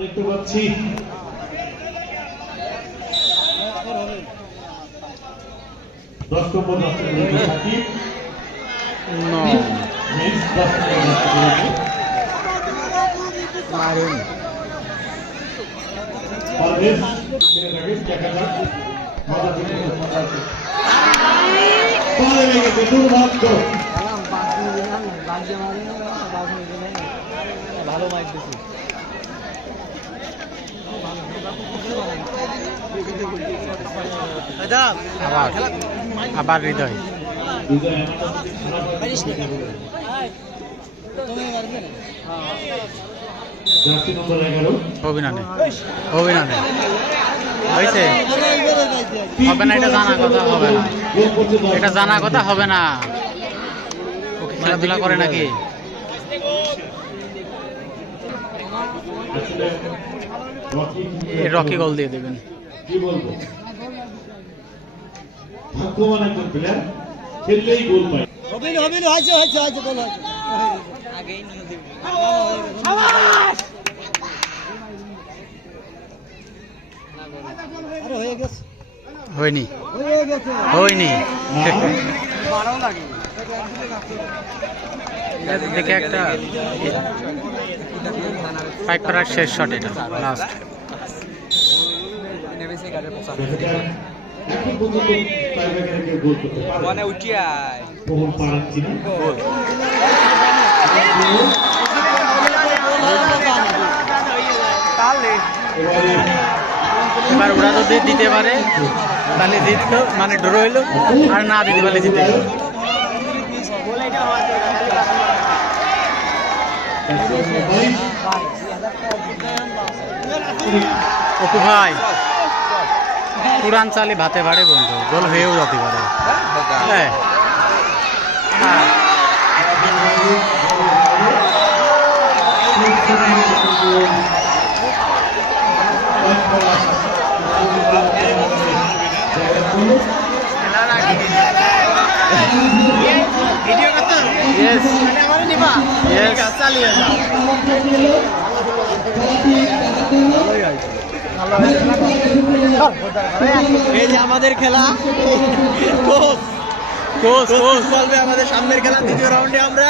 দেখতে পাচ্ছি দশ নম্বর সাকিব দুর্ভাগ্য ভালো মাইক দিছি আবার হৃদয় অভিনন্দন হয়েছে হবে না, এটা জানা কথা হবে না, এটা জানা কথা হবে না। ওকে খেলাধুলা করে নাকি? রকি গোল দিয়ে দেবেন। কি বলবো, ভাগ্যবান একজন প্লেয়ার, খেললেই গোল পায়। হয়নি হয়নি দেখে একটা পাইপ করার শেষ শট, এটা লাস্ট। এবার ওরা যদি দিতে পারে তাহলে জিতলো, মানে ড্র হইলো, আর না দিতে পারলে জিতে গেল। অপু ভাই পুরান চালে ভাতে বাড়ে বন্ধু, গোল হয়েও যেতে পারে। হ্যাঁ এই যে আমাদের খেলা, কোচ বলবে আমাদের সামনের খেলা দ্বিতীয় রাউন্ডে আমরা